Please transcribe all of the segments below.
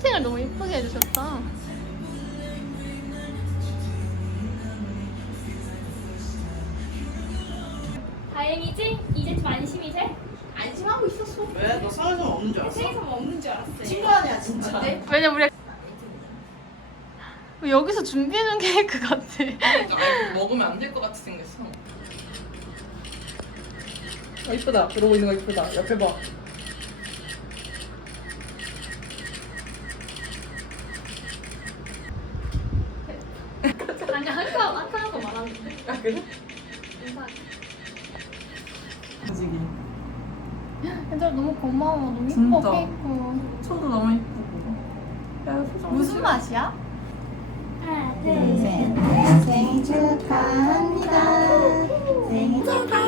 세팅을 너무 예쁘게 해주셨다. 다행이지? 이제 좀 안심이 돼? 안심하고 있었어. 왜? 너 사회성 없는 줄 알았어? 생선 뭐 없는 줄 알았어. 친구 아니야 진짜. 왜냐면 우리 여기서 준비해놓은 케이크 같아. 먹으면 안 될 것 같아 생겼어. 어, 이쁘다. 그러고 있는 거 이쁘다. 옆에 봐. 그래? 가지기. 얘들아 너무 고마워. 너무 진짜. 예뻐 케이크. 초도 너무 이쁘고. 야. 무슨 맛이야? 하나, 둘, 셋. 생일 축하합니다. 생일 맛있게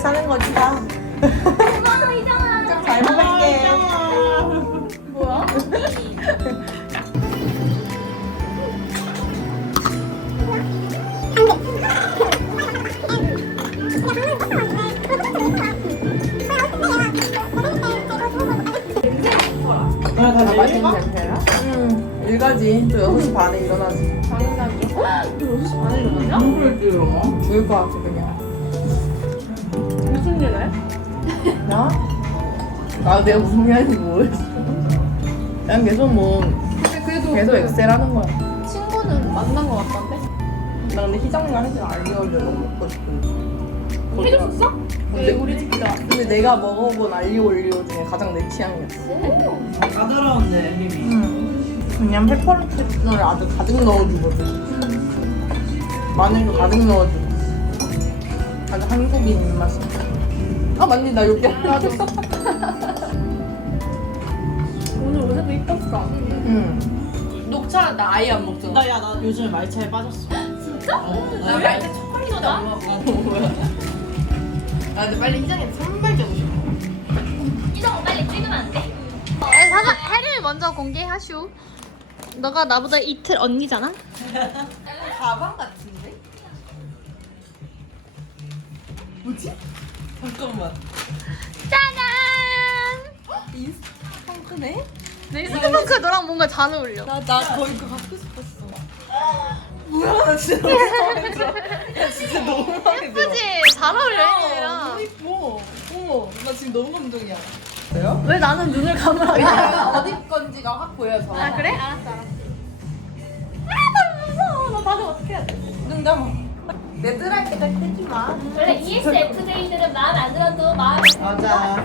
사는 거니까 고마워 이정아. 잘 먹을게. 뭐야? 아 다 맛있는 냄새야? 응. 일가지. 또 6시 반에 일어나지. 당연하죠. 6시 반에 일어나냐? 누굴 뛰어? 죽을 것 같아 나? 나 내가 무슨 일 하는지 모르겠어. 그냥 계속 뭐 그래도 계속 그 엑셀 하는 거야. 친구는 만난 것 같던데? 나 근데 희정이랑 해준 알리올리오 너무 먹고 싶은데. 해줬었어? 근데, 우리 집이다. 근데 내가 먹어본 알리올리오 중에 가장 내 취향이었어. 까다로운데 힘이 응. 그냥 페퍼론치노를 아주 가득 넣어주거든. 마늘도 가득 넣어주고. 아주 한국인 입맛이. 아 맞니 나 여기 나도. 오늘 옷에도 이뻤어. 응. 녹차 나 아예 안 먹잖아. 나야 나 요즘에 말차에 빠졌어 어, 나 왜? 말- 초콜릿 나? 뭐야? 아 근데 빨리 희정이한테 선물 주고 싶어. 이정아 빨리 찍으면 안 돼? 사자 해를 먼저 공개하슈. 너가 나보다 이틀 언니잖아? 가방 같은데? 뭐지? 잠깐만. 짜잔! 인스타펑크네? 내 스티커크 너랑 뭔가 잘 어울려. 나, 나 거의 그거 갖고 싶었어. 뭐야, 나 진짜 너무 마음에 들어. 야, 진짜 너무 마음에 들어. 예쁘지? 잘 어울려 아, 혜린이랑. 너무 이뻐. 어머, 나 지금 너무 감동이야. 그래요? 왜 나는 눈을 감으라 왜냐면 어디 건지가 확 보여서. 아 그래? 알았어 알았어. 아 너무 무서워. 나 나도 어떻게 해야 돼? 눈 감아. 내딱 떼지 마. 원래 E ESFJ들은 마음에 안 들어도 마음에 맞아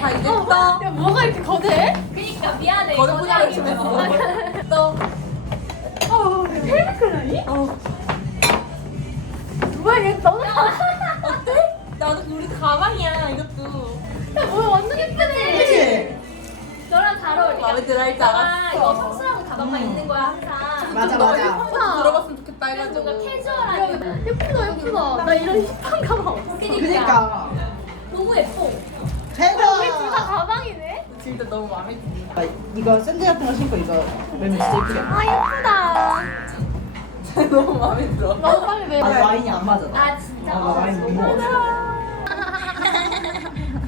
다 이겼다. 야 뭐가 이렇게 거대해? 그니까 미안해. 심했어. 또. 어 헬리클라니? 어. 뭐야 얘 너무 어때? 나도 우리 가방이야, 이것도. 야 뭐야 완전 예쁘네. 그치? 너랑 잘 어울려. 마음에 들어 할줄 너가 알았어. 이거 확실한 가방만 있는 거야 항상. 맞아 맞아 들어봤으면 해가지고. 뭔가 캐주얼하게. 예쁘다 예쁘다. 나 이런 힙한 가방 없어. 그니까. 그니까 너무 예뻐. 최고 우리 둘 다 가방이네. 진짜 너무 마음에 든다. 나 이거 샌드 같은 거 신고 이거 매면 진짜 예쁘게 아 예쁘다. 너무 마음에 들어. 나도 빨리 매. 아 와인이 안 맞아 나. 아 진짜. 아, 나 와인 못 먹어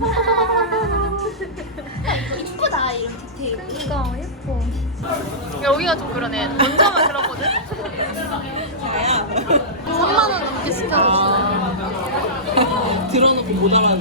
이쁘다 이런 디테일. 그러니까 예뻐. 여기가 좀 그러네. 먼저만 그렇거든. 3만 원 넘게 시켜줬어. 들어놓고 못 알아듣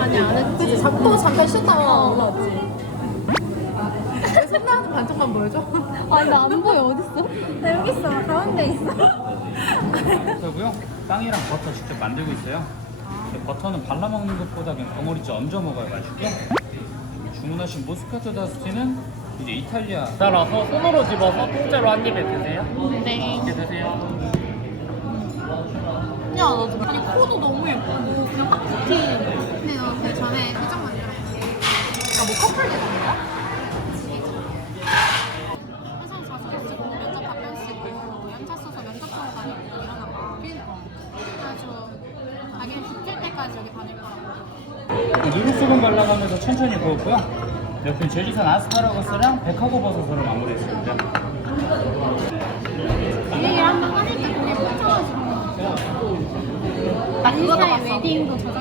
아니 안 했지. 그치? 잠- 또 잠깐 쉬었다가 올라왔지. 내 손나는 반짝만 보여줘. 아니 나 안 보여 어딨어? 나 여기 있어. 가운데 있어. 그고요. 빵이랑 버터 직접 만들고 있어요. 버터는 발라 먹는 것보다 그냥 덩어리째 얹어 먹어요, 맛있게. 주문하신 모스카토 다스티는 이제 이탈리아. 따라서 손으로 집어서 통째로 한 입에 드세요. 네. 이렇게 드세요. 야 나도 아니 코도 너무 예쁘고 그냥 딱 쿠키. 근데 전에 표정 만들었어. 아뭐 커플 예정이야? 회사에 자주 쓰고 면접 답변 쓰고 연차 써서 면접 보러 다니고 이러나 봐. 그래가지고 자기는 붙을 때까지 여기 다닐 거라고. 누룩 소금 발라가면서 천천히 구웠고요. 옆에 제리산 아스파라거스랑 백화고 버섯으로 마무리했습니다. 이 얘기를 한번 하니까 그게 꽂혀가지고. 인스타에 웨딩도 저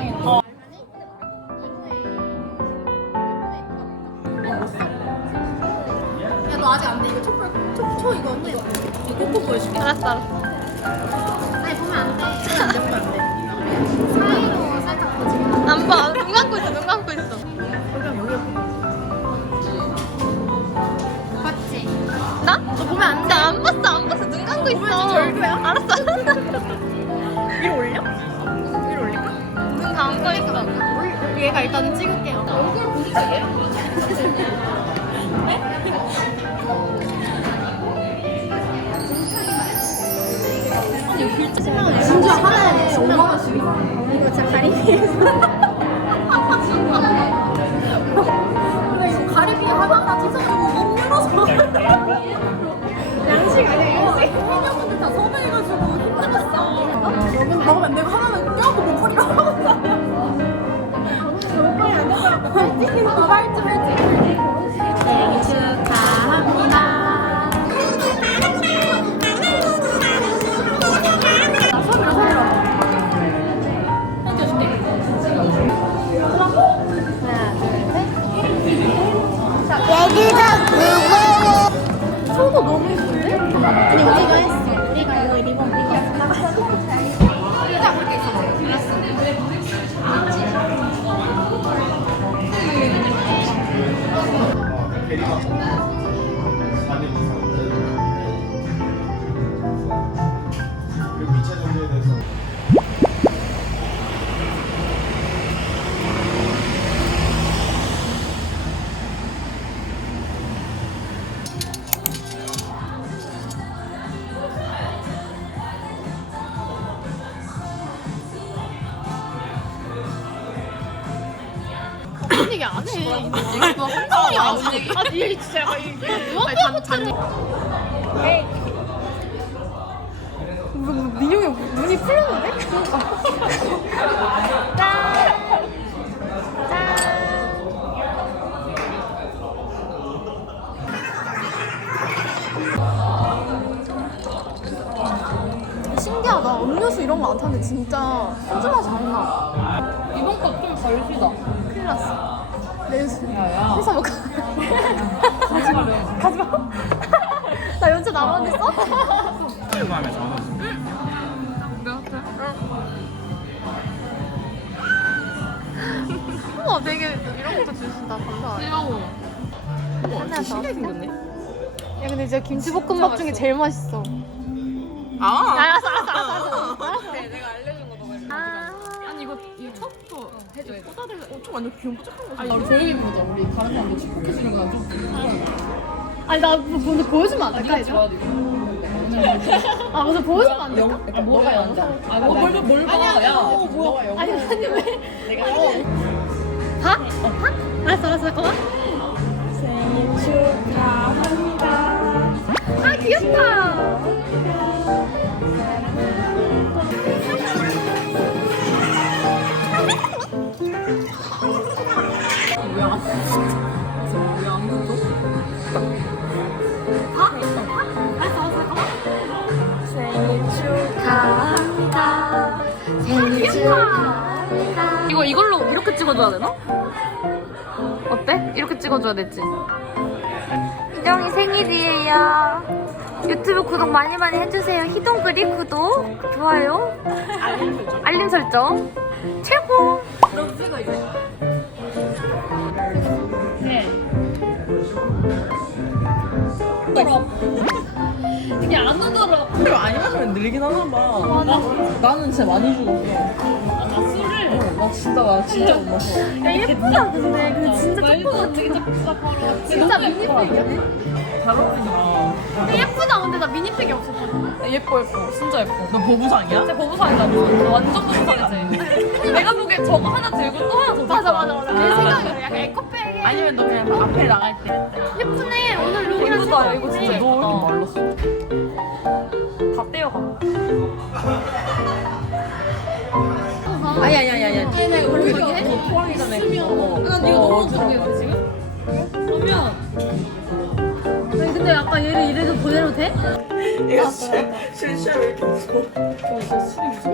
보면 안 돼. 나 안 봤어 안 봤어 눈 감고 있어. 절도야? 알았어. 위로 올려? 위로 올릴까? 눈 감고 있어. 얘가 일단 찍을게요. 진짜 하나에 5만 원씩. 이거 진짜 가리비 너 한성이 안 해. 아, 얘 진짜 약간 이게 누가 잔, 잔. 민용이 눈이 풀렸는데? 신기하다. 음료수 이런 거 안 타는데 진짜 소주 맛이 안 나. 이번 거좀덜 시다. 큰일 났어. 내 회사 못 가. 가지 마. 가지 마. 나 연차 남았는데 써? 마음에 전화. 우와 어 되게 이런 것도 주신다. 감사해요. 하나 더. 신기하게 생겼네. 야 근데 진짜 김치볶음밥 중에 제일 맛있어. 아. 알았어. 이거 이 처음부터 해줘. 꽂아달라. 엄청 완전 귀염뽀짝한 거지. 아니 우리 조용히 보자. 우리 다른 사람들 축복해주는 거랑 좀. 아니 나 먼저 보여주면 안 될까? 돼. 아 먼저 보여주면 안 될까? 그러니까 뭐가 영상. 아, 뭐, 뭘, 뭘 봐. 야, 영상. 아니 아니 왜? 내가 봐? 어 봐? 알았어 알았어 잠깐만. 생일 축하합니다. 아 귀엽다. 찍어줘야 되나? 어때? 이렇게 찍어줘야 되지? 희정이 생일이에요. 유튜브 구독 많이 많이 해주세요. 희동그리 구독, 좋아요, 알림 설정, 최고. 그럼 찍어 이제. 네. 이게 안 오더라. 마시면 늘긴 하나 봐. 나는 진짜 많이 죽었어. 나 술을. 어, 나 진짜 나 진짜 못 마셔. 야 예쁘다 근데 그 진짜 조금 진짜 미니팩이야. 잘 어울린다. 예쁘다 근데 나 미니팩이 없었거든. 예뻐 예뻐. 진짜 예뻐. 너 보부상이야? 진짜 보부상이다. 너 완전 보부상이지. 내가 보기엔 저거 하나 들고 또 하나 더 맞아 맞아 맞아. 내 생각에 약간 에코백에 아니면 너 그냥 막 앞에 나갈 때. 예쁘네 오늘 룩이랑 예쁘다. 이거 진짜 너왜 이렇게 말랐어? 다 떼어가. 아니 아니 아니 아니. 이거 전에. 어. 난 이거 너무 어지러워 지금. 그러면 아니 근데 약간 얘를 이래서 보내도 돼? 술, 왜 이렇게 무서워? 저 이거 술이 무슨